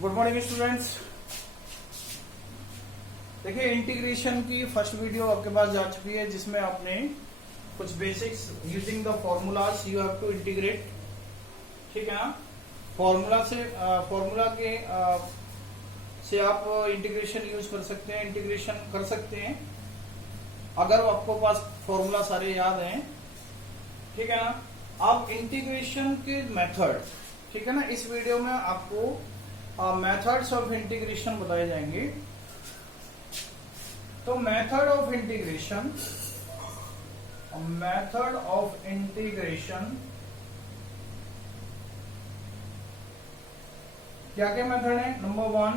Good morning students. देखिए integration की first video आपके पास जा चुकी है जिसमें आपने कुछ basics using the formulas you have to integrate. ठीक है ना। फॉर्मूला के से आप इंटीग्रेशन यूज कर सकते हैं, इंटीग्रेशन कर सकते हैं अगर आपको पास फॉर्मूला सारे याद हैं। ठीक है ना। अब इंटीग्रेशन के मेथड, ठीक है ना, इस वीडियो में आपको मेथड्स ऑफ इंटीग्रेशन बताए जाएंगे। तो मेथड ऑफ इंटीग्रेशन क्या क्या मेथड है। Number 1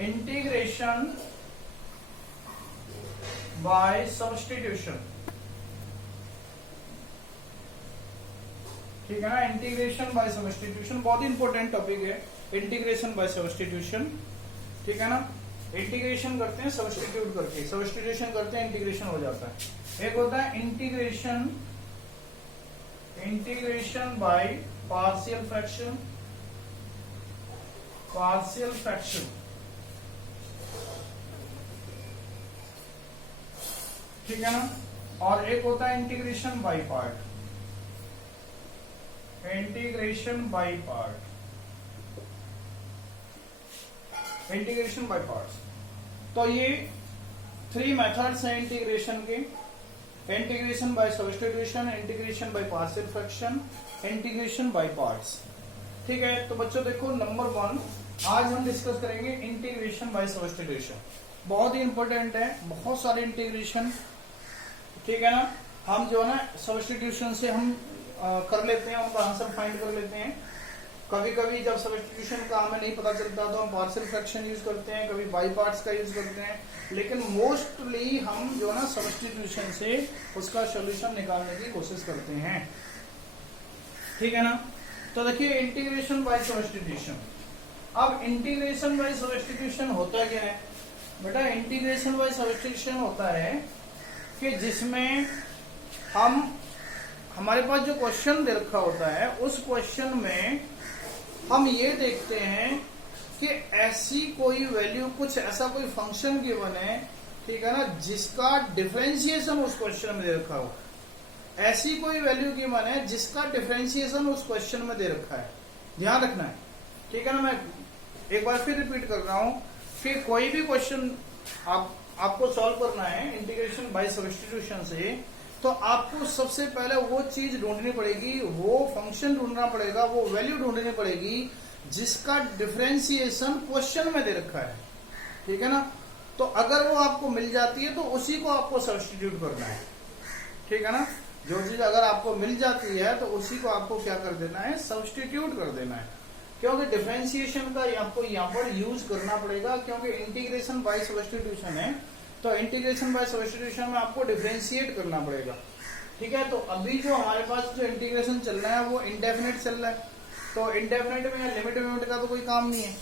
integration by substitution. ठीक है ना। इंटीग्रेशन बाय सब्स्टिट्यूशन बहुत ही इंपॉर्टेंट टॉपिक है, इंटीग्रेशन बाय सब्स्टिट्यूशन। ठीक है ना। इंटीग्रेशन करते हैं सब्स्टिट्यूट करके, सब्स्टिट्यूशन करते हैं इंटीग्रेशन हो जाता है। एक होता है इंटीग्रेशन बाय पार्शियल फ्रैक्शन, ठीक है ना। और एक होता है integration by part, integration by parts. तो ये 3 मेथड्स हैं इंटीग्रेशन के। Integration by substitution, integration by partial fraction, integration by parts. ठीक है। तो बच्चों देखो नंबर 1 आज हम डिस्कस करेंगे इंटीग्रेशन बाय सब्स्टिट्यूशन। बहुत ही इंपॉर्टेंट है, बहुत सारे इंटीग्रेशन। ठीक है ना। हम जो है ना सब्स्टिट्यूशन से हम कर लेते हैं, उनका आंसर फाइंड कर लेते हैं। कभी कभी जब सब्स्टिट्यूशन का हमें नहीं पता चलता तो हम पार्शियल फ्रैक्शन यूज करते हैं, कभी बाई पार्ट्स का यूज करते हैं, लेकिन मोस्टली हम जो है ना सब्स्टिट्यूशन से उसका सॉल्यूशन निकालने की कोशिश करते हैं। ठीक है ना। तो देखिए इंटीग्रेशन बाय सब्स्टिट्यूशन। अब इंटीग्रेशन बाय सब्स्टिट्यूशन होता क्या है बेटा। इंटीग्रेशन बाय सब्स्टिट्यूशन होता है कि जिसमें हमारे पास जो क्वेश्चन दे रखा होता है उस क्वेश्चन में हम ये देखते हैं कि ऐसी कोई वैल्यू, कुछ ऐसा कोई फंक्शन गिवन है, ठीक है ना, जिसका डिफरेंशिएशन उस क्वेश्चन में दे रखा हो। ऐसी कोई वैल्यू गिवन है जिसका डिफरेंशिएशन उस क्वेश्चन में दे रखा है। ध्यान रखना है। ठीक है ना। मैं एक बार फिर रिपीट कर रहा हूं कि कोई भी क्वेश्चन आपको सॉल्व करना है इंटीग्रेशन बाय सब्स्टिट्यूशन से, तो आपको सबसे पहले वो चीज ढूंढनी पड़ेगी, वो फंक्शन ढूंढना पड़ेगा, वो वैल्यू ढूंढनी पड़ेगी जिसका डिफरेंशिएशन क्वेश्चन में दे रखा है। ठीक है ना। तो अगर वो आपको मिल जाती है तो उसी को आपको सब्स्टिट्यूट करना है। ठीक है ना। जो चीज अगर आपको मिल जाती है तो उसी को आपको क्या कर देना है, सब्स्टिट्यूट कर देना है। क्योंकि डिफरेंशिएशन का आपको यहाँ पर यूज करना पड़ेगा, क्योंकि इंटीग्रेशन बाय सब्स्टिट्यूशन है। तो इंटीग्रेशन बाय सब्स्टिट्यूशन में आपको डिफरेंशिएट करना पड़ेगा। ठीक है। तो अभी जो हमारे पास जो इंटीग्रेशन चल रहा है वो इंडेफिनिट चल रहा है। तो इंडेफिनिट में लिमिट का तो कोई काम नहीं है।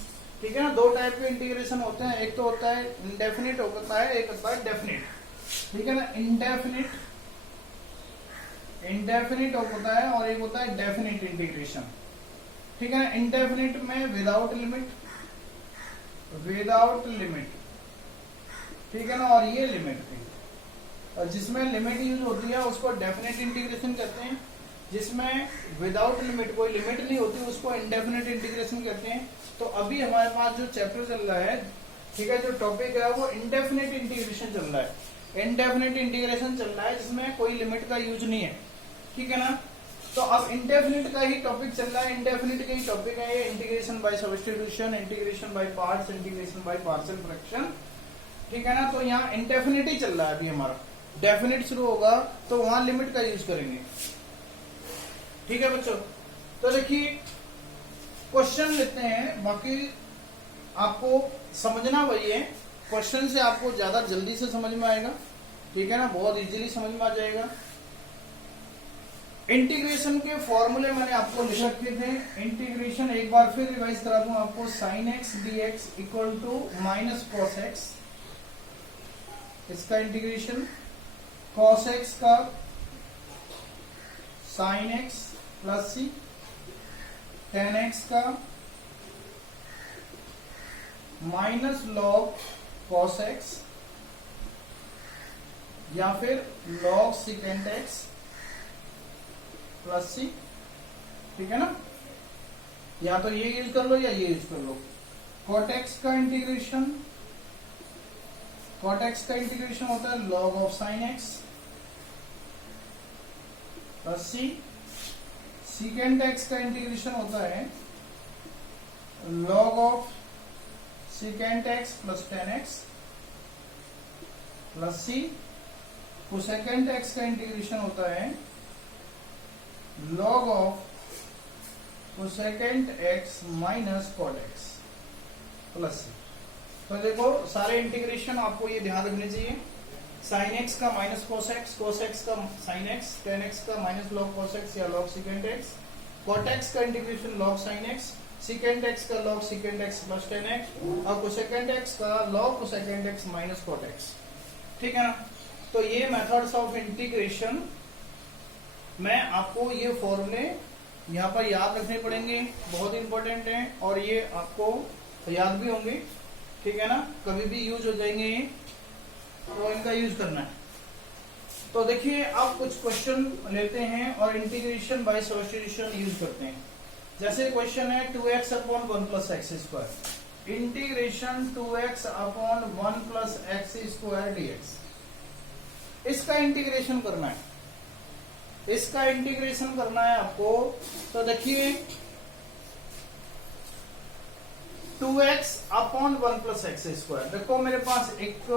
ठीक है ना। 2 टाइप के इंटीग्रेशन होते हैं, एक तो होता है इंडेफिनिट होता है, एक होता है डेफिनिट। ठीक है ना। इंडेफिनिट होता है और एक होता है डेफिनिट इंटीग्रेशन। ठीक है ना। इंडेफिनिट में विदाउट लिमिट, ठीक है ना, और ये लिमिट थी। और जिसमें लिमिट यूज होती है उसको डेफिनेट इंटीग्रेशन कहते हैं, जिसमें विदाउट लिमिट, कोई लिमिट नहीं होती, उसको इंडेफिनेट इंटीग्रेशन कहते हैं। तो अभी हमारे पास जो चैप्टर चल रहा है, ठीक है, जो टॉपिक है वो इंडेफिनेट इंटीग्रेशन चल रहा है। इंडेफिनेट इंटीग्रेशन चल रहा है जिसमें कोई लिमिट का यूज नहीं है। ठीक है ना। तो अब इंडेफिनिट का ही टॉपिक चल रहा है, इंडेफिनिट का ही टॉपिक है ये, integration by substitution, integration by parts, integration by partial fraction. ठीक है ना। तो यहाँ इंडेफिनिट ही चल रहा है अभी हमारा। डेफिनिट शुरू होगा तो वहां लिमिट का यूज करेंगे। ठीक है बच्चों। तो देखिए क्वेश्चन लेते हैं, बाकी आपको समझना वही है, क्वेश्चन से आपको ज्यादा जल्दी से समझ में आएगा। ठीक है ना। बहुत इजीली समझ में आ जाएगा। इंटीग्रेशन के फॉर्मूले मैंने आपको लिख रखे थे। इंटीग्रेशन एक बार फिर रिवाइज करा दूं आपको। sin x dx equal to minus cos x, इसका इंटीग्रेशन cos x का sin x plus c, tan x का माइनस लॉग कॉस एक्स या फिर log secant x plus c, ठीक है ना। या तो ये यूज कर लो या ये यूज कर लो। कॉट एक्स का इंटीग्रेशन होता है log of sine x plus c. Secant x का इंटीग्रेशन होता है log of secant x plus tan x plus c. Cosecant x का इंटीग्रेशन होता है log of cosecant x minus cot x plus c. तो देखो सारे इंटीग्रेशन आपको ये ध्यान रखने चाहिए। साइन एक्स का माइनस कोस एक्स का साइन एक्स, टेन एक्स का माइनस लॉग कोस एक्स या log secant x, cot x का integration log sine x, secant x का log secant x plus tan x और कोसेकेंट एक्स का log cosecant x minus cot x, ठीक है ना। तो ये मेथड्स ऑफ इंटीग्रेशन मैं आपको ये फॉर्मूले यहाँ पर याद रखने पड़ेंगे, बहुत इंपॉर्टेंट है और ये आपको याद भी होंगे, ठीक है ना। कभी भी यूज हो जाएंगे ये, तो इनका यूज करना है। तो देखिए आप कुछ क्वेश्चन लेते हैं और इंटीग्रेशन बाय सब्स्टिट्यूशन यूज करते हैं। जैसे क्वेश्चन है 2x upon 1 plus x square, integration 2x upon 1 plus x square dx। इसका इंटीग्रेशन करना है, इसका इंटीग्रेशन करना है आपको। तो देखिए 2x upon 1 plus x square, देखो मेरे पास एक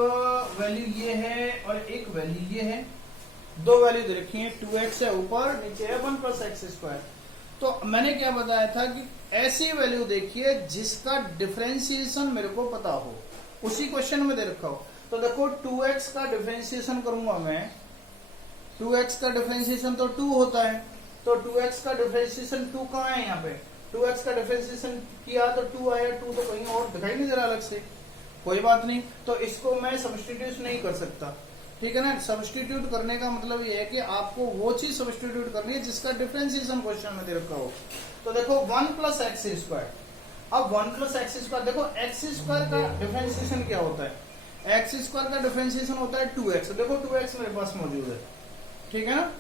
वैल्यू ये है और एक वैल्यू ये है, दो वैल्यू दे रखी है, 2x है ऊपर, नीचे है 1 प्लस एक्स स्क्वायर। तो मैंने क्या बताया था कि ऐसी वैल्यू देखिए जिसका डिफरेंशिएशन मेरे को पता हो, उसी क्वेश्चन में दे रखा हो। तो देखो 2x का डिफरेंशिएशन करूंगा मैं, 2x का डिफरेंशिएशन तो 2 होता है, तो 2x का डिफरेंशिएशन 2 कहाँ है यहाँ पे, 2x का डिफरेंशिएशन किया तो 2 आया, 2 तो कहीं और दिखाई नहीं दे रहा अलग से, कोई बात नहीं। तो इसको मैं सब्स्टिट्यूट नहीं कर सकता, ठीक है ना। सब्स्टिट्यूट करने का मतलब ये है कि आपको वो चीज सब्स्टिट्यूट करनी है जिसका डिफरेंशिएशन क्वेश्चन में दे रखा हो। तो देखो 1 प्लस एक्स स्क्वायर, अब 1 प्लस एक्स स्क्वायर, देखो एक्स स्क्वायर का डिफरेंशिएशन क्या होता है, एक्स स्क्वायर का डिफरेंशिएशन होता है 2x, देखो 2x मेरे पास मौजूद है, ठीक है ना।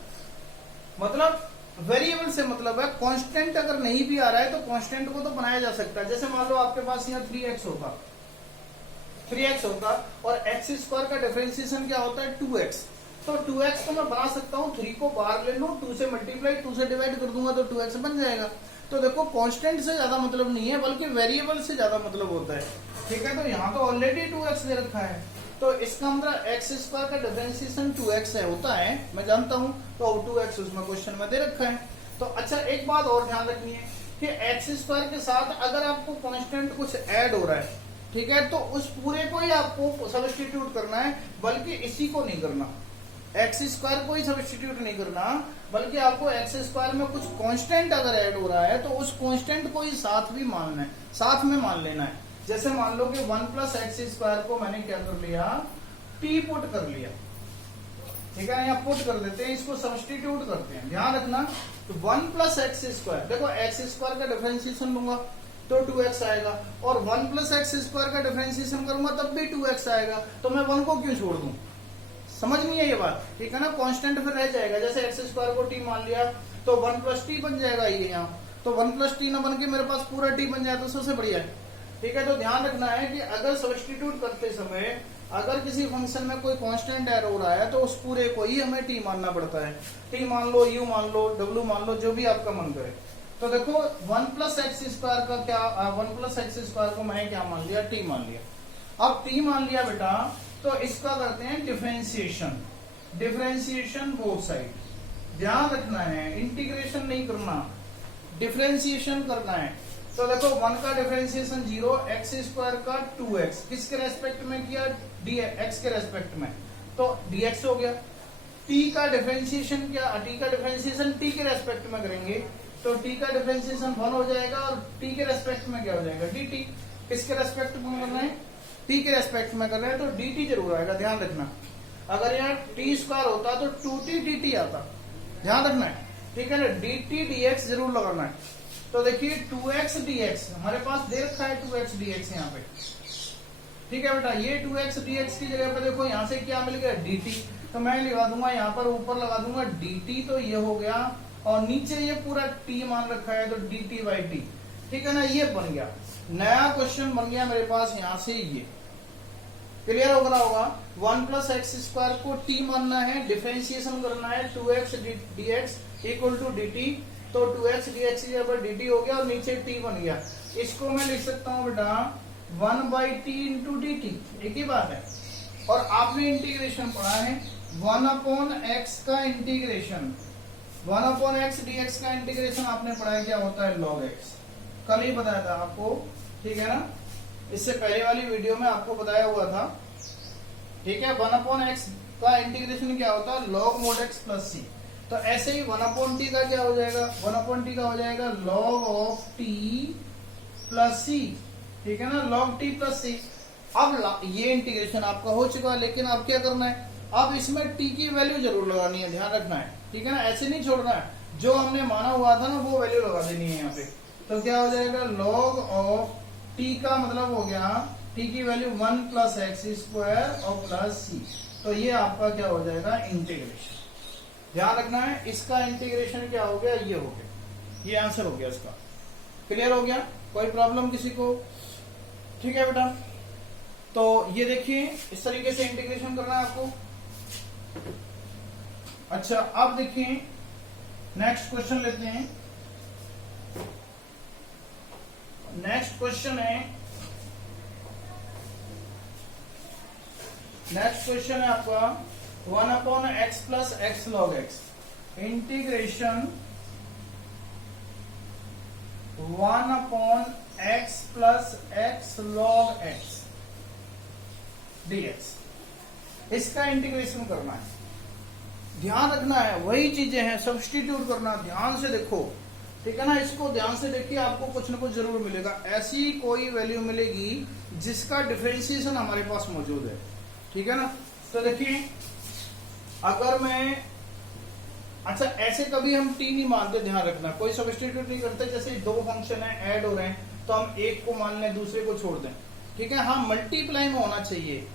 मतलब वेरिएबल से मतलब है कांस्टेंट अगर नहीं भी आ रहा है तो कांस्टेंट को तो बनाया जा सकता है। जैसे मान लो आपके पास यहाँ 3x होता और एक्स स्क्वायर का डिफरेंशिएशन क्या होता है 2x, तो 2x को मैं बना सकता हूँ, 3 को बाहर ले लूँ, 2 से मल्टीप्लाई 2 से डिवाइड कर दूंगा तो 2x बन जाएगा। तो देखो कांस्टेंट से ज्यादा मतलब नहीं है बल्कि वेरिएबल से ज्यादा मतलब होता है, ठीक है। तो यहाँ तो ऑलरेडी 2x दे रखा है, तो इसका मतलब एक्स स्क्वायर का डिफरेंशिएशन 2x है, होता है, मैं जानता हूं, तो 2x उसमें क्वेश्चन में दे रखा है। तो अच्छा एक बात और ध्यान रखनी है कि एक्स स्क्वायर के साथ अगर आपको कांस्टेंट कुछ ऐड हो रहा है, ठीक है, तो उस पूरे को ही आपको सब्स्टिट्यूट करना है, बल्कि इसी को नहीं करना, एक्स स्क्वायर को ही सब्स्टिट्यूट नहीं करना, बल्कि आपको एक्स स्क्वायर में कुछ कांस्टेंट अगर ऐड हो रहा है तो उस कांस्टेंट को ही साथ भी मानना है, साथ में मान लेना है। जैसे मान लो कि 1 प्लस एक्स स्क्वायर को मैंने क्या कर लिया, टी पुट कर लिया, ठीक है, यहाँ पुट कर देते हैं, इसको सब्स्टिट्यूट करते हैं, ध्यान रखना। तो 1 प्लस एक्स स्क्वायर, देखो एक्स स्क्वायर का डिफरेंशिएशन लूंगा तो 2x आएगा, और 1 प्लस एक्स स्क्वायर का डिफरेंशिएशन करूंगा तब भी 2x आएगा, तो मैं 1 को क्यों छोड़ दूं, समझ नहीं है ये बात, ठीक है ना। कांस्टेंट फिर रह जाएगा, जैसे एक्स स्क्वायर को टी मान लिया तो 1 प्लस टी बन जाएगा ये यहाँ, तो 1 प्लस टी ना बन के मेरे पास पूरा टी बन जाए तो सबसे बढ़िया है, ठीक है। तो ध्यान रखना है कि अगर सब्स्टिट्यूट करते समय अगर किसी फंक्शन में कोई कांस्टेंट ऐड हो रहा है तो उस पूरे को ही हमें टी मानना पड़ता है, टी मान लो, यू मान लो, डब्ल्यू मान लो, जो भी आपका मन करे। तो देखो 1 प्लस एक्स स्क्वायर का क्या, 1 प्लस एक्स स्क्वायर को मैंने क्या मान लिया, टी मान लिया। अब टी मान लिया बेटा, तो इसका करते हैं डिफरेंशिएशन, डिफरेंशिएशन बोथ साइड, ध्यान रखना है, इंटीग्रेशन नहीं करना, डिफरेंशिएशन करना है। तो देखो 1 का डिफरेंशिएशन 0, एक्स स्क्वायर का 2x, किसके रेस्पेक्ट में किया, x के रेस्पेक्ट में, तो dx हो गया। t का डिफरेंशिएशन क्या, t का डिफरेंशिएशन t के रेस्पेक्ट में करेंगे तो t का डिफरेंशिएशन 1 हो जाएगा और t के रेस्पेक्ट में क्या हो जाएगा, dt। किसके रेस्पेक्ट में कर रहे हैं, t के रेस्पेक्ट में कर रहे हैं, तो dt जरूर आएगा, ध्यान रखना। अगर यहाँ t स्क्वायर होता तो 2t dt आता, ध्यान रखना है, ठीक है ना। dt dx जरूर लगाना है। तो देखिए 2x dx हमारे पास दे रखा है, 2x dx यहाँ पे, ठीक है बेटा, ये 2x dx की जगह पे देखो यहाँ से क्या मिल गया dt, तो मैं लगा दूंगा यहाँ पर, ऊपर लगा दूंगा dt, तो ये हो गया, और नीचे ये पूरा t मान रखा है तो dt बाई टी, ठीक है ना, ये बन गया नया क्वेश्चन बन गया मेरे पास यहाँ से। ये क्लियर हो गया होगा। 1 प्लस एक्स स्क्वायर को t मानना है, डिफरेंशिएशन करना है, 2x dx equal to dt, तो 2x dx की जगह dt हो गया और नीचे t बन गया। इसको मैं लिख सकता हूँ बेटा 1 by T into D T, एक ही बात है। और आपने इंटीग्रेशन पढ़ा है 1 अपॉन एक्स का integration, 1 upon x d x का इंटीग्रेशन आपने पढ़ा है क्या होता है log x, कल ही बताया था आपको, ठीक है ना, इससे पहले वाली वीडियो में आपको बताया हुआ था, ठीक है। 1 अपॉन एक्स का इंटीग्रेशन क्या होता है log mod x plus c, तो ऐसे ही 1 अपॉन टी का क्या हो जाएगा, 1 अपॉन टी का हो जाएगा log of T plus c, ठीक है ना, log t प्लस सी। अब ये इंटीग्रेशन आपका हो चुका है, लेकिन अब क्या करना है, अब इसमें t की वैल्यू जरूर लगानी है, ध्यान रखना है, ठीक है ना, ऐसे नहीं छोड़ना है, जो हमने माना हुआ था ना वो वैल्यू लगा देनी है यहाँ पे। तो क्या हो जाएगा log ऑफ t का मतलब हो गया t की वैल्यू 1 प्लस एक्स स्क्वायर और प्लस सी, तो ये आपका क्या हो जाएगा इंटीग्रेशन, ध्यान रखना है। इसका इंटीग्रेशन क्या हो गया, ये हो गया, ये आंसर हो गया इसका। क्लियर हो गया, कोई प्रॉब्लम किसी को, ठीक है बेटा। तो ये देखिए इस तरीके से इंटीग्रेशन करना है आपको। अच्छा अब देखिए नेक्स्ट क्वेश्चन लेते हैं। नेक्स्ट क्वेश्चन है आपका 1 upon x plus x log x, integration 1 upon x plus x log x dx, इसका इंटीग्रेशन करना है। ध्यान रखना है वही चीजें हैं, सब्स्टिट्यूट करना, ध्यान से देखो, ठीक है ना, इसको ध्यान से देखिए, आपको कुछ ना कुछ जरूर मिलेगा, ऐसी कोई वैल्यू मिलेगी जिसका डिफरेंशिएशन हमारे पास मौजूद है, ठीक है ना। तो देखिए अगर मैं, अच्छा ऐसे कभी हम t नहीं मानते, ध्यान रखना, कोई सब्स्टिट्यूट नहीं करते, जैसे दो फंक्शन है ऐड हो रहे हैं तो हम एक को मान लें दूसरे को छोड़ दें, ठीक है। हाँ मल्टीप्लाई में होना चाहिए,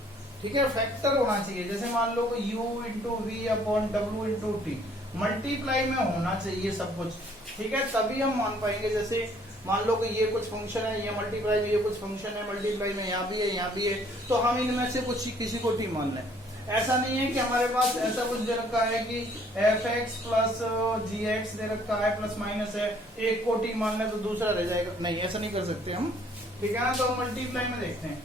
ठीक है, फैक्टर होना चाहिए, जैसे मान लो u इंटू वी अपॉन डब्ल्यू इंटू टी, मल्टीप्लाई में होना चाहिए सब कुछ, ठीक है, तभी हम मान पाएंगे। जैसे मान लो कि ये कुछ फंक्शन है, ये मल्टीप्लाई में, ये कुछ फंक्शन है मल्टीप्लाई में, यहाँ भी है यहाँ भी है, तो हम इनमें से कुछ किसी को टी मान लें। ऐसा नहीं है कि हमारे पास ऐसा कुछ दे रखा है कि एफ एक्स प्लस जी एक्स दे रखा है, प्लस माइनस है, एक को टी मान लें तो दूसरा रह जाएगा, नहीं ऐसा नहीं कर सकते हम, ठीक है ना। तो हम मल्टीप्लाई में देखते हैं,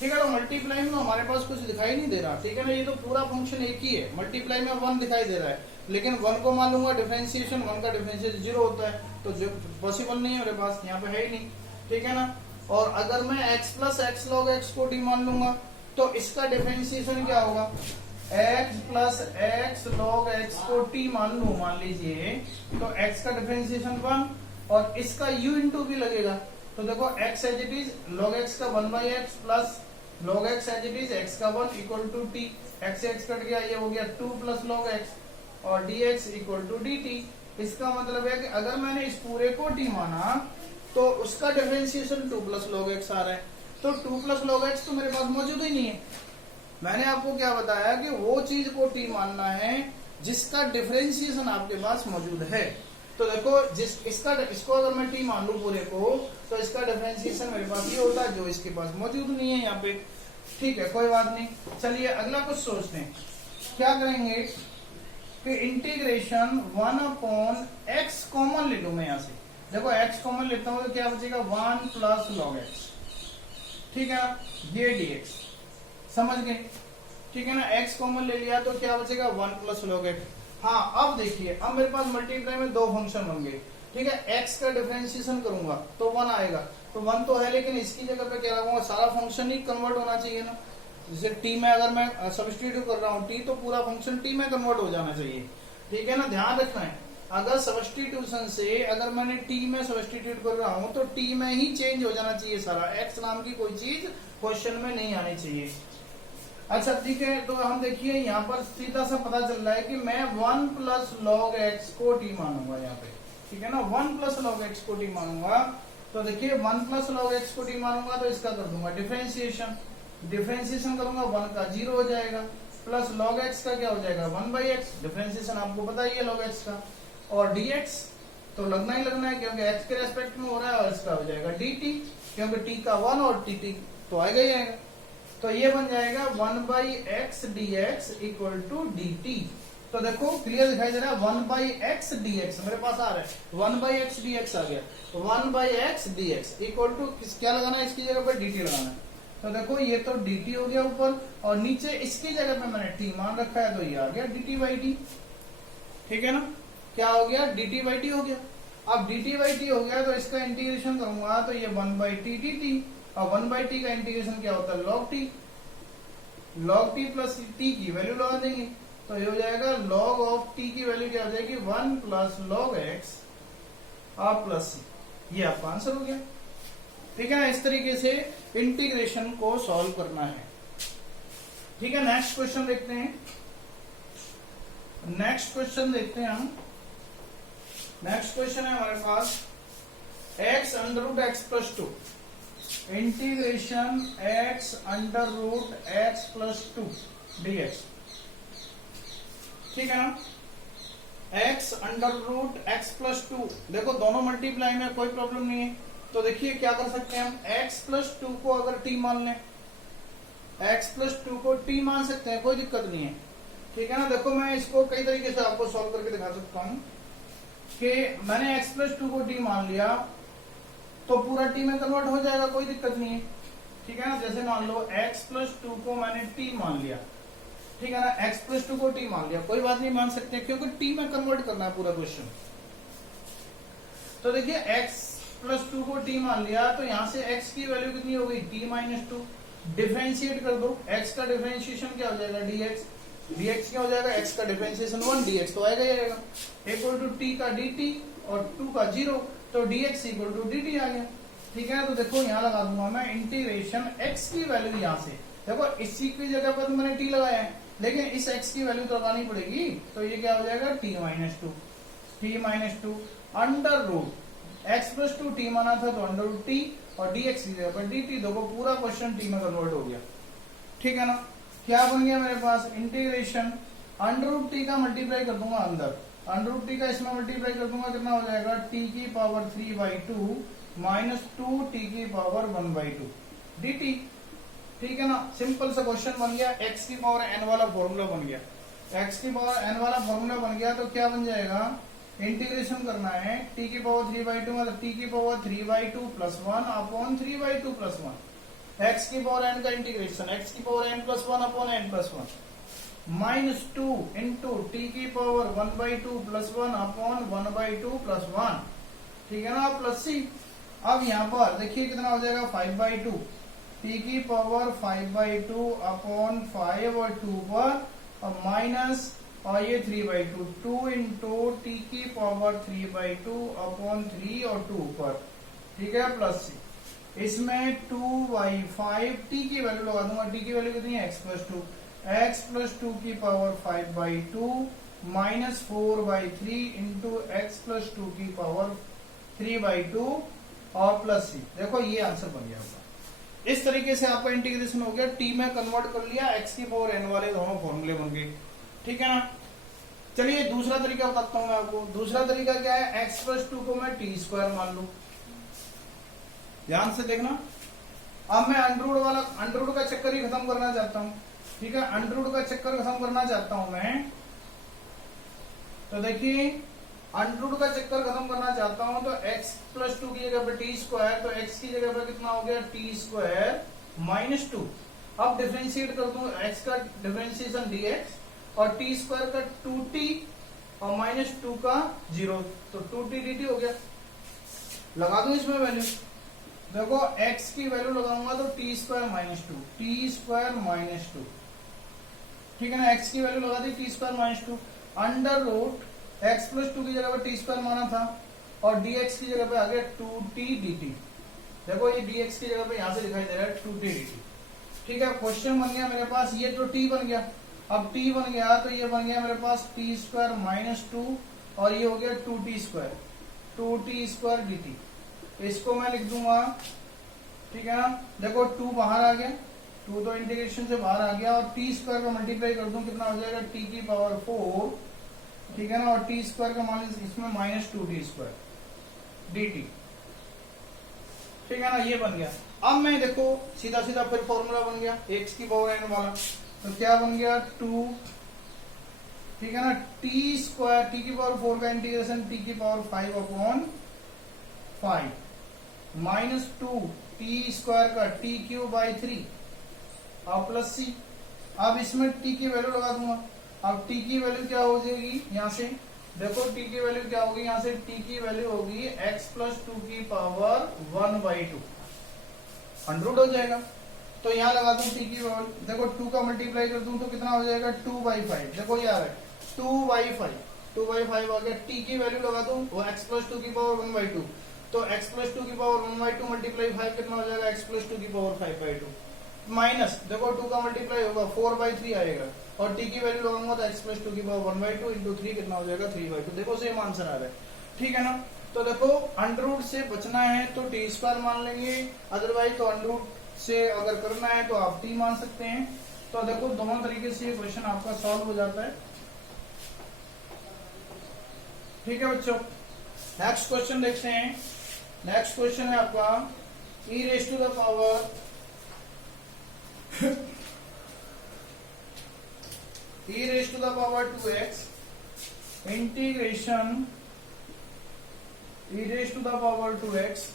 ठीक है, तो मल्टीप्लाई में हमारे पास कुछ दिखाई नहीं दे रहा, ठीक है ना, ये तो पूरा फंक्शन एक ही है, मल्टीप्लाई में 1 दिखाई दे रहा है, लेकिन 1 को मान लूंगा डिफरेंशिएशन, 1 का डिफरेंशिएशन 0 होता है, तो पॉसिबल नहीं है मेरे पास, यहाँ पे है ही नहीं, ठीक है ना। और अगर मैं x plus x log x को टी मान लूंगा तो इसका डिफरेंशिएशन क्या होगा, x plus x log x को टी मान लू, मान लीजिए, तो x का डिफरेंशिएशन 1 और इसका u इंटू भी लगेगा, तो देखो x as it is log x का 1 by x plus log x as it is x का 1 equal to t, x x cut गया, ये हो गया 2 प्लस log x और dx इक्वल टू dt। इसका मतलब है कि अगर मैंने इस पूरे को t माना तो उसका डिफरेंशिएशन 2 प्लस log x आ रहा है, तो 2 प्लस log x तो मेरे पास मौजूद ही नहीं है। मैंने आपको क्या बताया कि वो चीज को t मानना है जिसका डिफरेंशिएशन आपके पास मौजूद है। तो देखो इसको अगर मैं t मान लू पूरे को, तो इसका डिफरेंशिएशन मेरे पास ये होता है जो इसके पास मौजूद नहीं है यहाँ पे, ठीक है, कोई बात नहीं। चलिए अगला कुछ सोचते हैं, क्या करेंगे कि इंटीग्रेशन 1 अपॉन एक्स कॉमन ले लू मैं यहाँ से, देखो x कॉमन लेता हूँ तो क्या बचेगा 1 प्लस log x, ठीक है, ये dx, समझ गए, ठीक है ना, x कॉमन ले लिया तो क्या बचेगा 1 प्लस log x। हाँ अब देखिए, अब मेरे पास मल्टीप्लाई में दो फंक्शन बन गए, ठीक है, x का डिफरेंशिएशन करूंगा तो 1 आएगा, तो 1 तो है, लेकिन इसकी जगह पे क्या लगाऊंगा, सारा फंक्शन ही कन्वर्ट होना चाहिए ना, जैसे t में अगर मैं सब्स्टिट्यूट कर रहा हूँ t, तो पूरा फंक्शन t में कन्वर्ट हो जाना चाहिए, ठीक है ना। ध्यान रखना है, अगर सब्स्टिट्यूशन से अगर मैंने t में सब्स्टिट्यूट कर रहा हूँ तो t में ही चेंज हो जाना चाहिए सारा, x नाम की कोई चीज क्वेश्चन में नहीं आनी चाहिए। अच्छा ठीक है, तो हम देखिए यहाँ पर सीधा सा पता चल रहा है कि मैं 1 प्लस log x को t मानूंगा यहाँ पे, ठीक है ना, 1 प्लस log x को t मानूंगा, तो देखिए 1 प्लस log x को t मानूंगा तो इसका कर दूंगा डिफरेंशिएशन, डिफरेंशिएशन करूंगा 1 का 0 हो जाएगा, प्लस लॉग एक्स का क्या हो जाएगा 1/x, डिफरेंशिएशन आपको पता ही है लॉग एक्स का, और dx तो लगना ही लगना है क्योंकि x के रेस्पेक्ट में हो रहा है, और इसका हो जाएगा dt क्योंकि t का 1 और tt तो आएगा ही आएगा। तो ये बन जाएगा 1/x dx equal to dt। तो देखो क्लियर दिखाई दे रहा है 1/x dx मेरे पास आ रहा है 1/x dx आ गया, 1/x dx इक्वल टू क्या लगाना है इसकी जगह पर dt लगाना है। तो देखो ये तो dt हो गया ऊपर, और नीचे इसकी जगह पे मैंने t मान रखा है तो ये आ गया dt/t। ठीक है ना, क्या हो गया dt/t हो गया। अब dt/t हो गया तो इसका इंटीग्रेशन करूंगा तो ये 1/t dt, और 1/t का इंटीग्रेशन क्या होता है log t, log t plus t की वैल्यू लगा देंगे तो ये हो जाएगा log ऑफ t की वैल्यू क्या हो जाएगी 1 प्लस log x और प्लस c, ये आपका आंसर हो गया। ठीक है ना, इस तरीके से इंटीग्रेशन को सॉल्व करना है। ठीक है, नेक्स्ट क्वेश्चन देखते हैं। नेक्स्ट क्वेश्चन देखते हैं हम। नेक्स्ट क्वेश्चन है हमारे पास x under root x plus two integration x under root x plus two dx। ठीक है ना, x under root x plus two, देखो दोनों मल्टीप्लाई में कोई प्रॉब्लम नहीं है। तो देखिए क्या कर सकते हैं हम, x प्लस टू को अगर t मान लें, x प्लस टू को t मान सकते हैं, कोई दिक्कत नहीं है। ठीक है ना, देखो मैं इसको कई तरीके से आपको सॉल्व करके दिखा सकता हूं कि मैंने x प्लस टू को t मान लिया तो पूरा t में कन्वर्ट हो जाएगा, कोई दिक्कत नहीं है। ठीक है ना, जैसे मान लो x प्लस टू को मैंने t मान लिया, ठीक है ना, x प्लस टू को t मान लिया, कोई बात नहीं मान सकते क्योंकि t में कन्वर्ट करना है पूरा क्वेश्चन। तो देखिए x प्लस टू को t मान लिया तो यहां से x की वैल्यू कितनी हो गई t माइनस टू, डिफरेंशिएट कर दो, x का डिफरेंशिएशन क्या हो जाएगा dx, dx क्या हो जाएगा x का डिफरेंशिएशन 1 dx तो आएगा ही आएगा, इक्वल टू t का dt और 2 का 0 तो dx इक्वल टू dt आ गया। ठीक है, तो देखो यहाँ लगा दूंगा मैं इंटीग्रेशन x की वैल्यू, यहाँ से देखो इसी की जगह पर मैंने t लगाया है लेकिन इस x की वैल्यू तो लगानी पड़ेगी, तो ये क्या हो जाएगा t minus two under root x plus two t माना था तो अंडर रूट t और dx की जगह पर dt, देखो पूरा क्वेश्चन t में कन्वर्ट हो गया। ठीक है ना, क्या बन गया मेरे पास इंटीग्रेशन अंडर रूट t का मल्टीप्लाई कर दूंगा अंदर, अंडर रूट t का इसमें मल्टीप्लाई कर दूंगा, कितना हो जाएगा t की पावर 3/2 माइनस 2t की पावर 1/2 dt। ठीक है ना, सिंपल सा क्वेश्चन बन गया, x की पावर n वाला फॉर्मूला बन गया, x की पावर n वाला फॉर्मूला बन गया तो क्या बन जाएगा, इंटीग्रेशन करना है t की पावर 3/2 मतलब t की power 3/2 plus 1 upon 3/2 plus 1, x की पावर n का इंटीग्रेशन x की power n plus 1 upon n plus 1 minus 2 into t की पावर 1/2 प्लस 1 अपॉन 1/2 प्लस 1। ठीक है ना, प्लस c। अब यहाँ पर देखिए कितना हो जाएगा 5/2, t की पावर 5/2 अपॉन 5 और 2 पर, और माइनस और ये 3/2 2 इंटू टी की पावर 3/2 अपॉन 3 और 2 पर। ठीक है, प्लस सी, इसमें 2/5 टी की वैल्यू लगा दूंगा, टी की वैल्यू कितनी है x प्लस टू की power 5/2 minus 4/3 into x plus to की पावर 3/2 और प्लस सी। देखो ये आंसर बन गया होगा। इस तरीके से आपका इंटीग्रेशन हो गया, टी में कन्वर्ट कर लिया, एक्स की पावर एन वाले दोनों फॉर्मूले बन गए। ठीक है ना, चलिए दूसरा तरीका बताता हूं मैं आपको। दूसरा तरीका क्या है, x प्लस टू को मैं टी स्क्वायर मान लू, ध्यान से देखना। अब मैं अंडरवुड का चक्कर ही खत्म करना चाहता हूं। ठीक है, अंडरवुड का चक्कर खत्म करना चाहता हूं मैं, तो देखिए अंडरवुड का चक्कर खत्म करना चाहता हूं तो x प्लस टू की जगह पर टी स्क्वायर, तो x की जगह पर कितना हो गया टी स्क्वायर माइनस 2। अब डिफरेंशिएट कर दूं, x का डिफरेंशिएशन dx और टी स्क्वायर का 2t और माइनस 2 का 0, तो 2t dt हो गया। लगा दूं इसमें वैल्यू, देखो x की वैल्यू लगाऊंगा तो t square minus 2, t square minus 2। ठीक है ना, x की वैल्यू लगा दी t square minus 2, under root x plus 2 की जगह पर टी स्क्वायर माना था और dx की जगह पे आ गया 2t dt। देखो ये dx की जगह पे यहां से दिखाई दे रहा है 2t dt। ठीक है, क्वेश्चन बन गया मेरे पास, ये तो t बन गया, अब t बन गया तो ये बन गया मेरे पास टी स्क्वायर माइनस 2 और ये हो गया 2t स्क्वायर dt। इसको मैं लिख दूंगा, ठीक है ना, देखो 2 बाहर आ गया, 2 तो इंटीग्रेशन से बाहर आ गया, और टी स्क्वायर का मल्टीप्लाई कर दूं कितना हो जाएगा, टी की पावर 4, ठीक है ना, और टी स्क्वायर का मान इसमें -2t² dt, ठीक है ना, ये बन गया। अब मैं देखो सीधा सीधा फिर फॉर्मूला बन गया x की पावर n वाला, तो क्या बन गया 2, ठीक है ना, टी स्क्वायर टी की पावर 4 का इंटीग्रेशन टी की पावर 5/5 -2 टी स्क्वायर का t³ 3 और प्लस c। अब इसमें t की वैल्यू लगा दूंगा। अब t की वैल्यू क्या हो जाएगी, यहां से देखो t की वैल्यू क्या होगी, यहां से t की वैल्यू होगी x + 2 की पावर 1/2, अंडर रूट हो जाएगा। तो यहाँ लगा दूं t की वैल्यू, देखो 2 का मल्टीप्लाई कर दूं तो कितना हो जाएगा 2/5, देखो ये आ रहा है 2/5 आ गया। t की वैल्यू लगा दूं वो x + 2 की पावर 1/2, तो x + 2 की पावर 1/2 मल्टीप्लाई 5 कितना हो जाएगा, x + 2 की पावर 5/2 माइनस, देखो 2 का मल्टीप्लाई होगा 4/3 आएगा, और t की वैल्यू लगाऊंगा तो x + 2 की पावर 1/2 इंटू 3 कितना हो जाएगा 3/2, देखो सेम आंसर आ रहा है, ठीक है ना। तो देखो अंडर रूट से बचना है तो t² मान लेंगे, अदरवाइज तो अंडर रूट से अगर करना है तो आप t मान सकते हैं। तो देखो दोनों तरीके से ये क्वेश्चन आपका सॉल्व हो जाता है, ठीक है बच्चों। नेक्स्ट क्वेश्चन देखते हैं। नेक्स्ट क्वेश्चन है आपका e raised to the power e raised to the power 2x integration e raised to the power 2x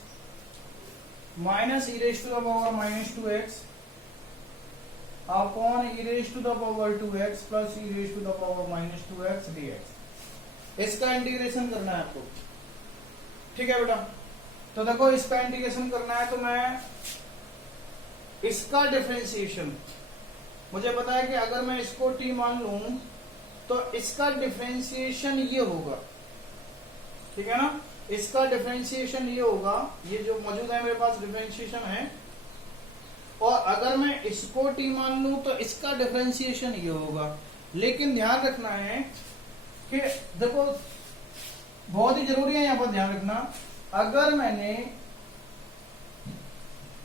minus e raised to the power -2x upon e raised to the power 2x plus e raised to the power -2x dx। इसका integration करना है आपको, ठीक है बेटा। तो देखो इसका इंटीग्रेशन करना है तो मैं इसका डिफरेंशिएशन, मुझे पता है कि अगर मैं इसको t मान लूं तो इसका डिफरेंशिएशन ये होगा, ठीक है ना, इसका डिफरेंशिएशन ये होगा, ये जो मौजूद है मेरे पास डिफरेंशिएशन है, और अगर मैं इसको t मान लूं तो इसका डिफरेंशिएशन ये होगा। लेकिन ध्यान रखना है कि देखो बहुत ही जरूरी है यहां पर ध्यान रखना, अगर मैंने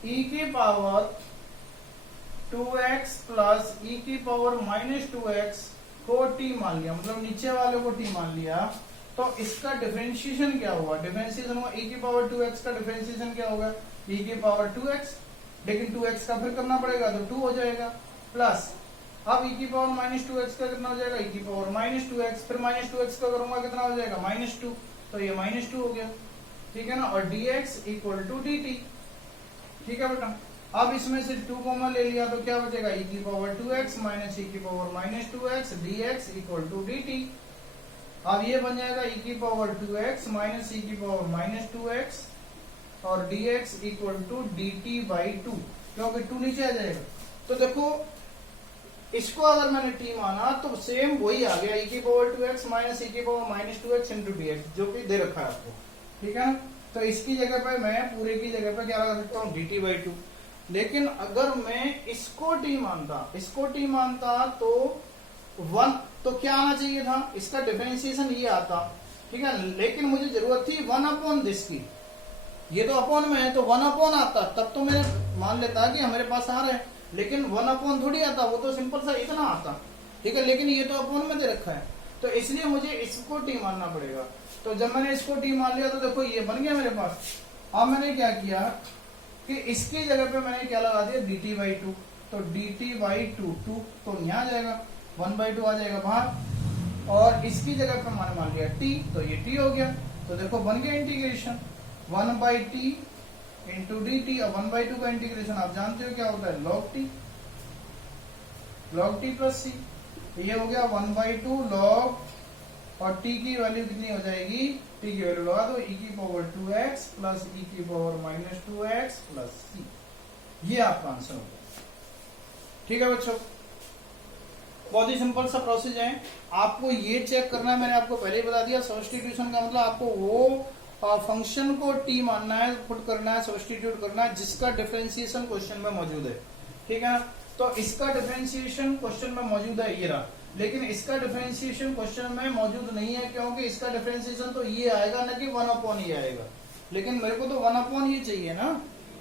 e की पावर 2x प्लस e की पावर -2x को t मान लिया, मतलब नीचे वाले को t मान लिया, तो इसका डिफरेंशिएशन क्या हुआ, डिफरेंशिएशन हुआ e की पावर 2x का डिफरेंशिएशन क्या होगा, e की पावर 2x, लेकिन 2x का फिर करना पड़ेगा तो 2 हो जाएगा, प्लस अब e की पावर -2x का कितना हो जाएगा, e की पावर -2x, फिर -2x का करूंगा कितना हो जाएगा -2, तो ये -2 हो गया, ठीक है ना, और dx = dt, ठीक है बेटा। अब इसमें से 2 कॉमन ले लिया तो क्या बचेगा, e की पावर 2x माइनस e की पावर -2x dx = dt। अब ये बन जाएगा e की पावर 2x माइनस e की पावर -2x और dx = dt/2, क्योंकि 2 नीचे आ जाएगा। तो देखो इसको अगर मैंने t माना तो सेम वही आ गया, e की पावर 2x माइनस e की पावर -2x इंटू dx, जो कि दे रखा है आपको, ठीक है ना। तो इसकी जगह पे मैं पूरे की जगह पे क्या लगा सकता हूँ, dt/2। लेकिन अगर मैं इसको t मानता तो 1 तो क्या आना चाहिए था, इसका डिफरेंशिएशन ये आता, ठीक है। लेकिन मुझे जरूरत थी 1/this की, ये तो अपॉन में है तो 1/ आता, तब तो मैं मान लेता कि हमारे पास आ रहा है, लेकिन 1/ थोड़ी आता, वो तो सिंपल सा इतना आता, ठीक है। लेकिन ये तो अपॉन में दे रखा है, तो इसलिए मुझे इसको t मानना पड़ेगा। तो जब मैंने इसको t मान लिया तो देखो ये बन गया मेरे पास। अब मैंने क्या किया कि इसकी जगह पे मैंने क्या लगा दिया, dt/2, तो dt/2 तो यहाँ आ जाएगा, 1/2 आ जाएगा बाहर, और इसकी जगह पे मैंने मान लिया t, तो ये t हो गया। तो देखो बन गया इंटीग्रेशन 1/t इंटू dt, और 1/2 का इंटीग्रेशन आप जानते हो क्या होता है, log t प्लस c, तो ये हो गया 1/2 log, और t की वैल्यू कितनी हो जाएगी, t की वैल्यू लगा दो, e की पावर 2x प्लस e की पावर -2x प्लस c, ये आपका आंसर होगा, ठीक है बच्चों। बहुत ही सिंपल सा प्रोसेस है, आपको ये चेक करना है, मैंने आपको पहले ही बता दिया, सब्स्टिट्यूशन का मतलब आपको वो फंक्शन को t मानना है, पुट करना है, सब्स्टिट्यूट करना है जिसका डिफरेंशिएशन क्वेश्चन में मौजूद है, ठीक है ना। तो इसका डिफरेंशिएशन क्वेश्चन में मौजूद है ये रहा, लेकिन इसका डिफरेंशिएशन क्वेश्चन में मौजूद नहीं है, क्योंकि इसका डिफरेंशिएशन तो ये आएगा ना कि 1/ ये आएगा, लेकिन मेरे को तो 1/ ये चाहिए ना,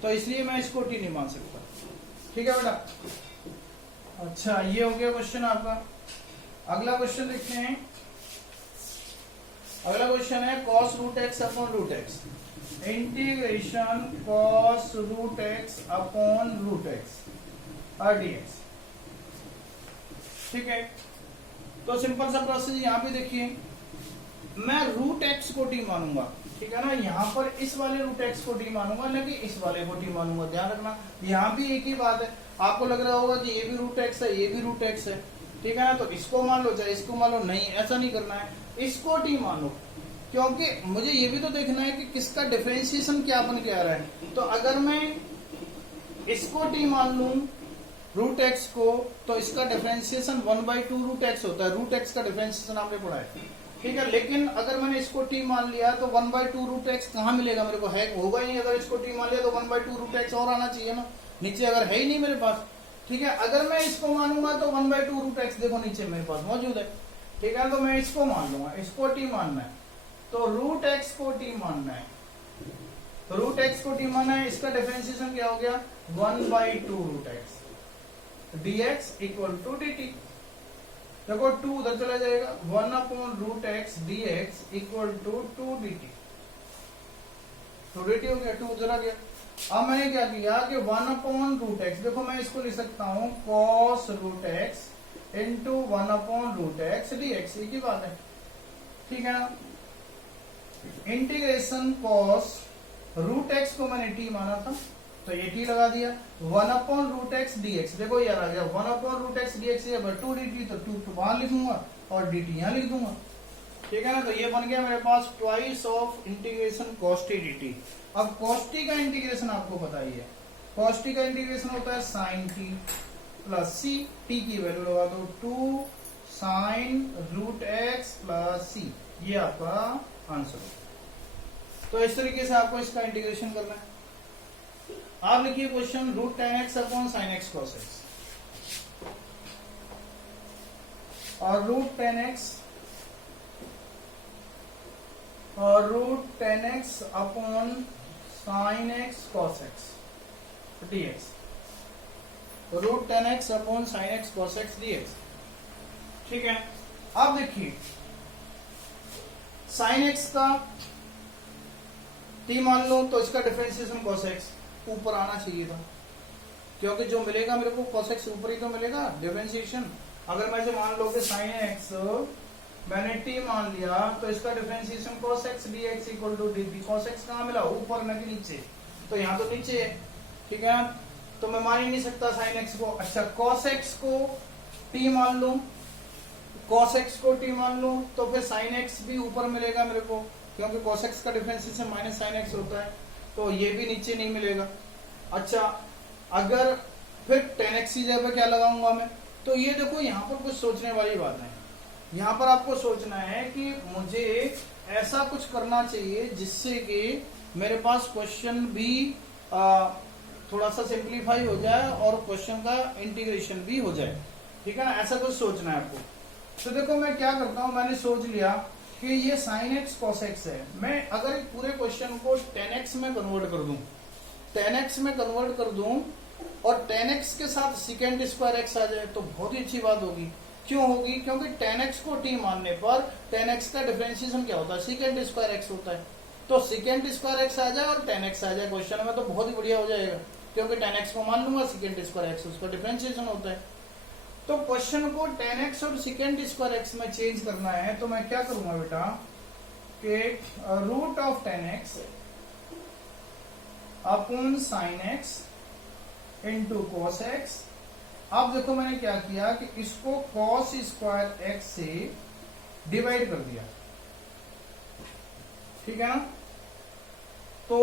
तो इसलिए मैं इसको t नहीं मान सकता, ठीक है बेटा। अच्छा ये हो गया क्वेश्चन आपका। अगला क्वेश्चन देखते हैं। अगला क्वेश्चन है cos root x upon root x, integration cos root x upon root x आर dx। ठीक है, तो सिंपल सा प्रोसेस यहाँ पे देखिए, मैं रूट एक्स को टी मानूंगा, ठीक है ना। यहाँ पर इस वाले रूट एक्स को टी मानूंगा, न कि इस वाले को टी मानूंगा। ध्यान रखना यहाँ भी एक ही बात है। आपको लग रहा होगा कि ये भी रूट एक्स है, ये भी रूट एक्स है, ठीक है ना, तो इसको मान लो चाहे इसको मान लो। नहीं, ऐसा नहीं करना है, इसको टी मान लो, क्योंकि मुझे ये भी तो देखना है कि किसका डिफरेंशिएशन क्या बन के आ रहा है। तो अगर मैं इसको टी मान लूं रूट एक्स को, तो इसका डिफरेंशिएशन 1/2 रूट एक्स होता है। रूट एक्स का डिफरेंशिएशन आपने पढ़ा है, ठीक है। लेकिन अगर मैंने इसको टी मान लिया तो 1/2 रूट एक्स कहाँ मिलेगा मेरे को, है होगा ही नहीं। अगर इसको टी मान लिया तो 1/2 रूट एक्स और आना चाहिए ना, नीचे अगर है ही नहीं मेरे पास, ठीक है। अगर मैं इसको मानूंगा तो 1/2 रूट एक्स देखो नीचे मेरे पास मौजूद है, ठीक है। तो मैं इसको मान लूंगा, इसको टी मानना है, तो रूट एक्स को टी मानना है। तो रूट एक्स को टी मानना है, इसका डिफरेंशिएशन क्या हो गया 1/2 root x dx equal to dt। देखो 2 उधर चला जाएगा, 1 upon root x dx equal to 2 dt। तो dt हो गया, 2 उधर आ गया। अब मैंने क्या किया कि 1 अपॉन रूट एक्स, देखो मैं इसको लिख सकता हूं cos root x into 1 upon root x dx, एक ही बात है, ठीक है ना। इंटीग्रेशन cos रूट एक्स को मैंने t माना था, तो ये t लगा दिया। 1 अपॉन रूट एक्स dx, देखो यार आ गया 1 अपॉन रूट एक्स dx, ये 2 dt, तो 2 तो वहां लिखूंगा और dt यहां लिख दूंगा, ठीक है ना। तो ये बन गया मेरे पास twice of integration cos t dt। अब cos t का इंटीग्रेशन आपको पता ही है, cos t का इंटीग्रेशन होता है sin t plus c, t की वैल्यू लगा दो 2 sin root x plus c, ये आपका आंसर। तो इस तरीके से आपको इसका इंटीग्रेशन करना है। आप लिखिए question root tan x upon sin x cos x, और root tan x upon sin x cos x dx, root tan x upon sin x cos x dx, ठीक है। अब देखिए sin x का t मान लो, तो इसका डिफरेंशिएशन cos x ऊपर आना चाहिए था, क्योंकि जो मिलेगा मेरे को cos x ऊपर ही तो मिलेगा डिफरेंशिएशन। अगर मैं मान लो कि sin x मैंने t मान लिया, तो इसका differentiation cos x dx equal to dt। cos x कहाँ मिला, ऊपर न कि नीचे, तो यहाँ तो नीचे है, ठीक है। तो मैं मान ही नहीं सकता sin x को। अच्छा cos x को t मान लूं, cos x को t मान लूं, तो फिर sin x भी ऊपर मिलेगा मेरे को, क्योंकि cos x का डिफरेंशिएशन माइनस sin x होता है, तो ये भी नीचे नहीं मिलेगा। अच्छा अगर फिर tan x की जगह पे क्या लगाऊंगा मैं, तो ये देखो यहाँ पर कुछ सोचने वाली बात है। यहाँ पर आपको सोचना है कि मुझे ऐसा कुछ करना चाहिए जिससे कि मेरे पास क्वेश्चन भी थोड़ा सा सिंप्लीफाई हो जाए और क्वेश्चन का इंटीग्रेशन भी हो जाए, ठीक है ना। ऐसा कुछ सोचना है आपको। तो देखो मैं क्या करता हूं, मैंने सोच लिया कि ये sin x cos x है। मैं अगर पूरे क्वेश्चन को tan x में कन्वर्ट कर दूं, tan x में कन्वर्ट कर दूं और tan x के साथ secant स्क्वायर x आ जाए तो बहुत ही अच्छी बात होगी। क्यों होगी, क्योंकि tan x को t मानने पर tan x का डिफरेंशिएशन क्या होता है, secant स्क्वायर x होता है। तो secant स्क्वायर x आ जाए और tan x आ जाए क्वेश्चन में, तो बहुत ही बढ़िया हो जाएगा, क्योंकि tan x को मान लूंगा, secant स्क्वायर x उसका डिफरेंशिएशन होता है। तो क्वेश्चन को tan x और secant स्क्वायर x में चेंज करना है, तो मैं क्या करूंगा बेटा कि root of tan x upon sin x into cos x। अब देखो मैंने क्या किया कि इसको cos स्क्वायर x से डिवाइड कर दिया, ठीक है ना। तो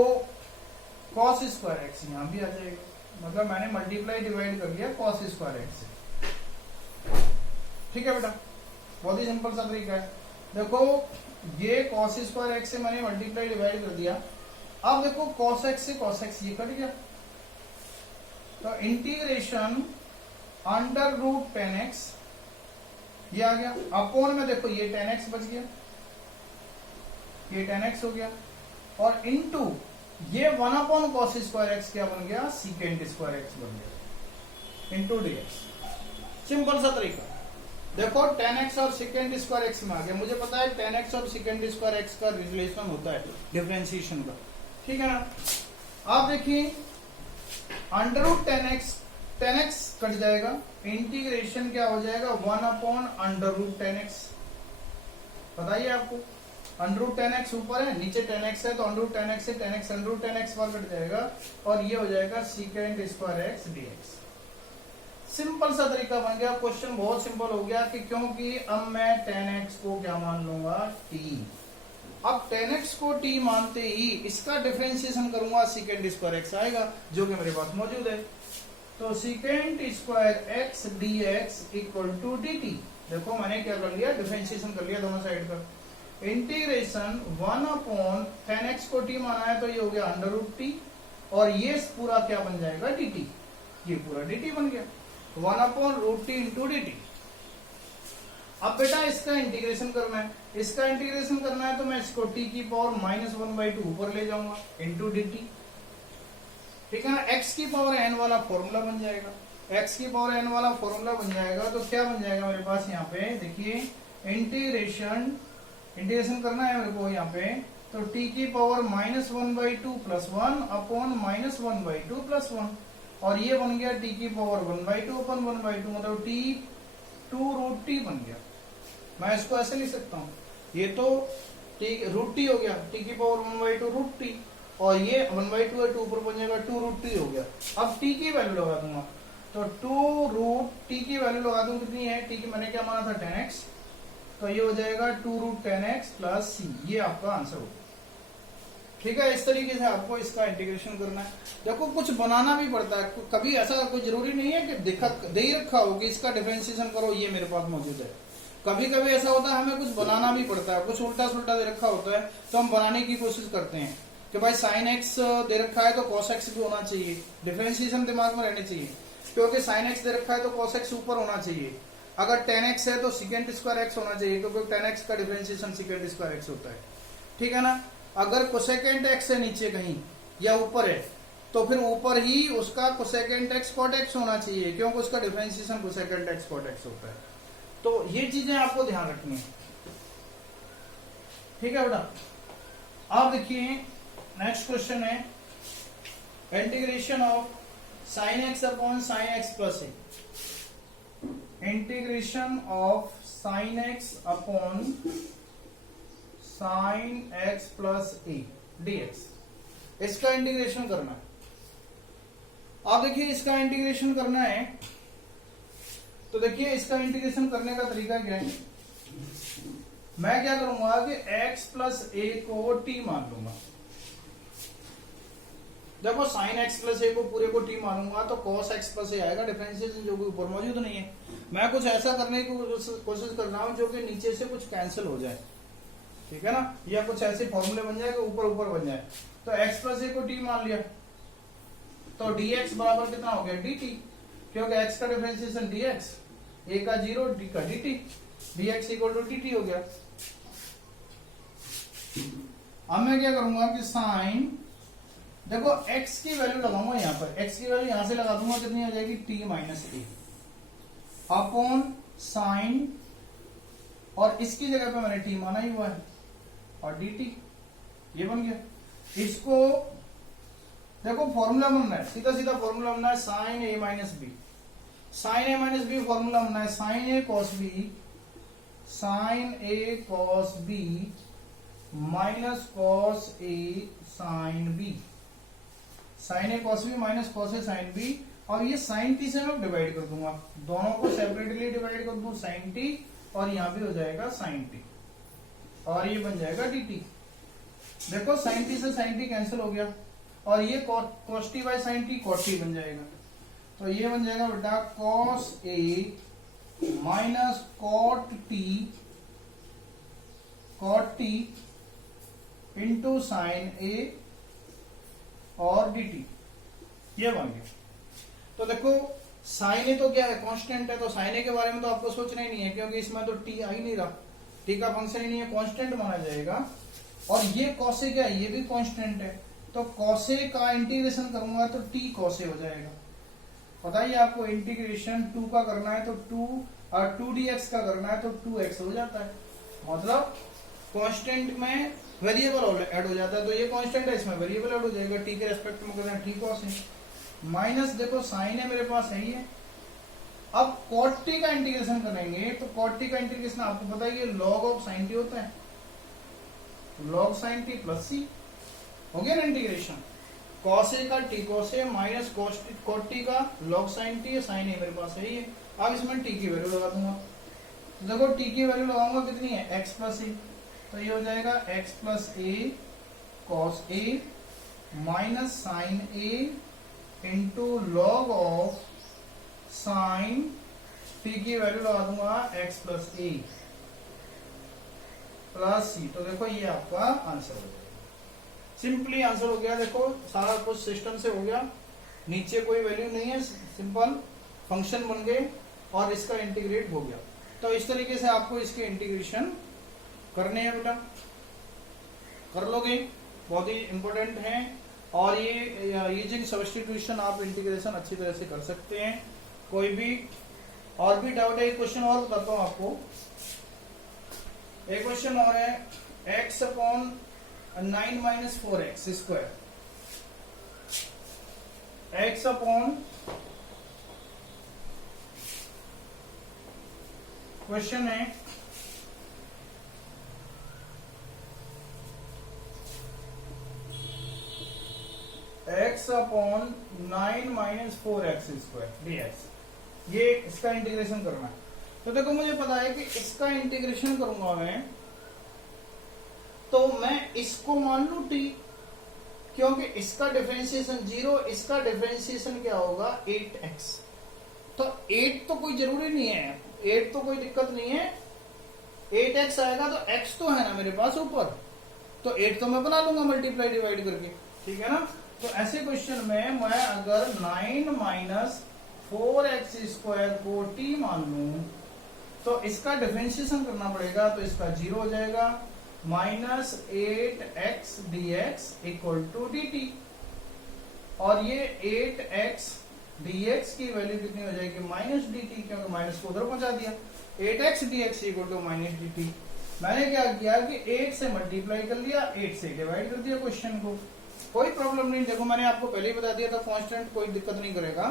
cos स्क्वायर x यहां भी आ जाएगा, मतलब मैंने मल्टीप्लाई डिवाइड कर दिया cos स्क्वायर x से, ठीक है बेटा। बहुत ही सिंपल सा तरीका है। देखो ये cos स्क्वायर x से मैंने मल्टीप्लाई डिवाइड कर दिया। अब देखो cos x से cos x ये कट गया, तो integration under root tan x ये आ गया, अपॉन में देखो ये tan x बच गया, ये tan x हो गया, और इनटू ये 1 अपॉन cos स्क्वायर x क्या बन गया, secant स्क्वायर x बन गया। Into D x. सिंपल सा तरीका। देखो tan x और सेकेंड स्क्वायर एक्स में आ गया, मुझे पता है tan x और सेकेंड स्क्वायर एक्स का रिलेशन होता है डिफरेंशिएशन का, ठीक है ना। आप देखिए under root tan x cut जाएगा, इंटीग्रेशन क्या हो जाएगा 1 अंडर रूट टेन एक्स। बताइए आपको अंडर रूट टेन एक्स ऊपर है, नीचे टेन एक्स है, तो अंडर रूट टेन एक्स से tan x under root tan x बार कट जाएगा और ये हो जाएगा second square x d x. Simple सा तरीका बन गया, क्वेश्चन बहुत सिंपल हो गया कि क्योंकि अब मैं tan x को क्या मान लूंगा t। अब tan x को t मानते ही इसका डिफरेंशिएशन करूंगा सेकेंड स्क्वायर एक्स आएगा जो कि मेरे पास मौजूद है। तो secant square x d x equal to d t. देखो मैंने क्या कर लिया, डिफरेंशिएशन कर लिया दोनों साइड का। इंटीग्रेशन 1/tan x को t माना है तो ये हो गया अंडर रूट टी और ये पूरा क्या बन जाएगा डी टी, ये पूरा डी टी बन गया 1/√t इंटू डी टी। अब बेटा इसका इंटीग्रेशन करना है, इसका इंटीग्रेशन करना है तो मैं इसको t की पावर -1/2 ऊपर ले जाऊंगा इंटू डी टी, ठीक है ना। x की पावर n वाला फॉर्मूला बन जाएगा, x की पावर n वाला फॉर्मूला बन जाएगा तो क्या बन जाएगा मेरे पास यहाँ पे देखिए इंटीग्रेशन करना है मेरे को यहाँ पे, तो t की पावर -1/2 + 1/-1/2 + 1 और ये बन गया t की पावर 1/2 अपन 1/2 मतलब t 2√t बन गया। मैं इसको ऐसे लिख सकता हूँ, ये तो √t हो गया, t की पावर 1/2√t और ये 1/2 है 2 ऊपर बन जाएगा 2√t हो गया। अब t की वैल्यू लगा दूंगा तो 2√t की वैल्यू लगा दूं कितनी है, t की मैंने क्या माना था tan x, तो ये हो जाएगा 2√tan x + c, ये आपका आंसर होगा, ठीक है। इस तरीके से आपको इसका इंटीग्रेशन करना है। देखो कुछ बनाना भी पड़ता है, कभी ऐसा कोई जरूरी नहीं है कि दे ही रखा हो कि इसका डिफरेंशिएशन करो ये मेरे पास मौजूद है। कभी कभी ऐसा होता है हमें कुछ बनाना भी पड़ता है, कुछ उल्टा सुल्टा दे रखा होता है तो हम बनाने की कोशिश करते हैं कि भाई sin x दे रखा है तो cos x भी होना चाहिए, डिफरेंशिएशन दिमाग में रहनी चाहिए, क्योंकि sin x दे रखा है तो cos x ऊपर होना चाहिए। अगर tan x है तो सेकेंड स्क्वायर x होना चाहिए क्योंकि tan x का डिफरेंशिएशन सेकेंड स्क्वायर x होता है, ठीक है ना। अगर कोसेकेंट x है नीचे कहीं या ऊपर है तो फिर ऊपर ही उसका कोसेकेंट x cot x होना चाहिए क्योंकि उसका differentiation cosecant x cot x होता है। तो ये चीजें आपको ध्यान रखनी है, ठीक है बेटा। आप देखिए नेक्स्ट क्वेश्चन है integration of sin x upon sin x plus a। Integration of sin x upon sin x plus a dx, इसका इंटीग्रेशन करना है। आप देखिए इसका इंटीग्रेशन करना है तो देखिए इसका इंटीग्रेशन करने का तरीका क्या है, मैं क्या करूंगा कि x प्लस a को t मान लूंगा। देखो sin x प्लस a को पूरे को t मानूंगा तो cos x प्लस a आएगा, डिफरेंशिएशन जो कि ऊपर मौजूद नहीं है। मैं कुछ ऐसा करने की कोशिश कर रहा हूं जो कि नीचे से कुछ कैंसिल हो जाए, ठीक है ना, या कुछ ऐसे फॉर्मूले बन जाए कि ऊपर ऊपर बन जाए। तो x प्लस a को t मान लिया तो dx बराबर कितना हो गया dt, क्योंकि x का डिफरेंशिएशन dx, a का 0 d का dt, dx equal to dt हो गया। अब मैं क्या करूंगा कि साइन, देखो x की वैल्यू लगाऊंगा यहाँ पर, x की वैल्यू यहां से लगा दूंगा कितनी हो जाएगी t minus a upon sine, और इसकी जगह पे मैंने t माना ही हुआ है और dt, ये बन गया। इसको देखो फॉर्मूला बनना है, सीधा सीधा फॉर्मूला बनना है sine a minus b, sine a minus b formula बनना है sine a cos b, sine a cos b minus cos a sine b, sine a cos b minus cos a sine b, और ये sign t से मैं divide कर दूंगा, दोनों को सेपरेटली डिवाइड कर दूं साइन t, और यहां भी हो जाएगा साइन t और ये बन जाएगा dt। देखो साइन t से साइन t कैंसिल हो गया और ये cos t by sine t cot t बन जाएगा, तो ये बन जाएगा बेटा cos a minus cot t into sine a और dt, ये बन गया। तो देखो साइन ए तो क्या है कांस्टेंट है, तो साइन ए के बारे में तो आपको सोचना ही नहीं है क्योंकि इसमें तो टी आ ही नहीं रहा, टी का फंक्शन ही नहीं है, कांस्टेंट माना जाएगा। और ये कॉसे क्या है, ये भी कांस्टेंट है, तो कॉसे का इंटीग्रेशन करूंगा तो टी कॉसे हो जाएगा पता ही आपको इंटीग्रेशन 2 का करना है तो 2 का करना है तो 2x हो जाता है, मतलब कांस्टेंट में वेरिएबल ऐड हो जाता है, तो ये कांस्टेंट है इसमें वेरिएबल ऐड हो जाएगा, टी के रेस्पेक्ट में करना है टी कॉस है, माइनस देखो साइन है मेरे पास है ही है। अब कॉट टी का इंटीग्रेशन करेंगे तो कॉट टी का इंटीग्रेशन आपको पता है लॉग ऑफ साइन टी होता है, लॉग साइन टी प्लस सी हो गया ना इंटीग्रेशन, कॉस ए का T cos a minus cot T का लॉग साइन टी, साइन ए मेरे पास है ही है। अब इसमें टी की वैल्यू लगा दूंगा, तो देखो टी की वैल्यू लगाऊंगा कितनी है x प्लस ए, तो ये हो जाएगा x plus a cos a minus sine a into log of sine t की वैल्यू लगा दूंगा x plus a plus c, तो देखो ये आपका आंसर हो जाएगा, सिंपली आंसर हो गया। देखो सारा कुछ सिस्टम से हो गया, नीचे कोई वैल्यू नहीं है, सिंपल फंक्शन बन गए और इसका इंटीग्रेट हो गया। तो इस तरीके से आपको इसके इंटीग्रेशन करने हैं बेटा, कर लोगे, बहुत ही इंपॉर्टेंट है। और ये यूजिंग सब्स्टिट्यूशन आप इंटीग्रेशन अच्छी तरह से कर सकते हैं। कोई भी और भी डाउट है, एक क्वेश्चन और बताता हूं आपको, एक क्वेश्चन और है x upon 9 minus 4x square, x upon question है x upon 9 minus 4x square dx, ये इसका इंटीग्रेशन करना है। तो देखो मुझे पता है कि इसका इंटीग्रेशन करूंगा मैं, तो मैं इसको मान लू t, क्योंकि इसका डिफरेंशिएशन 0, इसका डिफरेंशिएशन क्या होगा 8x, तो 8 तो कोई जरूरी नहीं है, 8 तो कोई दिक्कत नहीं है, 8x आएगा तो x तो है ना मेरे पास ऊपर, तो 8 तो मैं बना लूंगा मल्टीप्लाई डिवाइड करके, ठीक है ना। तो ऐसे क्वेश्चन में मैं अगर 9 माइनस 4x स्क्वायर को t मान लू, तो इसका डिफरेंशिएशन करना पड़ेगा, तो इसका 0 हो जाएगा, minus 8x dx equal to dt, और ये 8x dx की वैल्यू कितनी हो जाएगी माइनस dt, क्योंकि माइनस को उधर पहुंचा दिया, 8x dx equal to minus dt। मैंने क्या किया कि 8 से मल्टीप्लाई कर लिया, 8 से डिवाइड कर दिया क्वेश्चन को, कोई प्रॉब्लम नहीं। देखो मैंने आपको पहले ही बता दिया था कांस्टेंट कोई दिक्कत नहीं करेगा,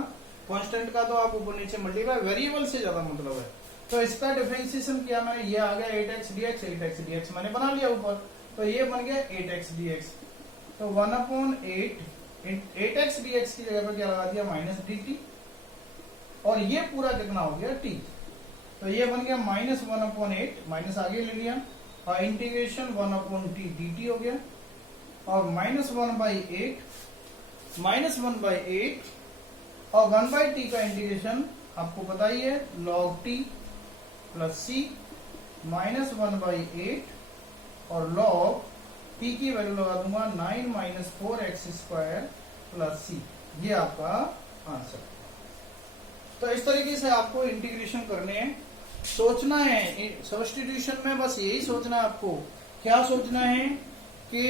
कांस्टेंट का तो आप ऊपर नीचे मल्टीप्लाई, वेरिएबल से ज्यादा मतलब है। तो इसका डिफरेंशिएशन किया मैंने, ये आ गया 8x dx, 8x dx मैंने बना लिया ऊपर, तो ये बन गया 8x dx, तो 1/8 8x dx की जगह पर क्या लगा दिया माइनस dt, और ये पूरा कितना हो गया t, तो ये बन गया माइनस 1/8, माइनस आगे ले लिया, और इंटीग्रेशन 1/t dt हो गया, और माइनस 1/8 और 1/t का इंटीग्रेशन आपको पता ही है log t प्लस सी माइनस 1/8 और log t की वैल्यू लगा दूंगा 9 माइनस 4x स्क्वायर प्लस सी, ये आपका आंसर। तो इस तरीके से आपको इंटीग्रेशन करने हैं, सोचना है सब्स्टिट्यूशन में, बस यही सोचना है आपको। क्या सोचना है कि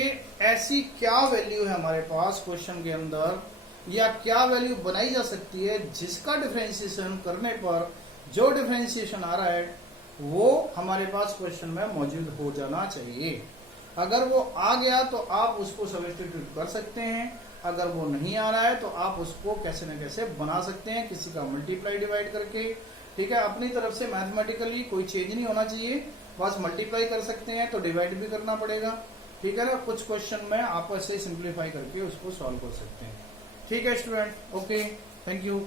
ऐसी क्या वैल्यू है हमारे पास क्वेश्चन के अंदर, या क्या वैल्यू बनाई जा सकती है जिसका डिफरेंशिएशन करने पर जो डिफरेंशिएशन आ रहा है वो हमारे पास क्वेश्चन में मौजूद हो जाना चाहिए। अगर वो आ गया तो आप उसको सब्स्टिट्यूट कर सकते हैं, अगर वो नहीं आ रहा है तो आप उसको कैसे न कैसे बना सकते हैं, किसी का मल्टीप्लाई डिवाइड करके, ठीक है। अपनी तरफ से मैथमेटिकली कोई चेंज नहीं होना चाहिए, बस मल्टीप्लाई कर सकते हैं तो डिवाइड भी करना पड़ेगा, ठीक है ना। कुछ क्वेश्चन में आप ऐसे सिंप्लीफाई करके उसको सॉल्व कर सकते हैं, ठीक है स्टूडेंट। Okay, thank you.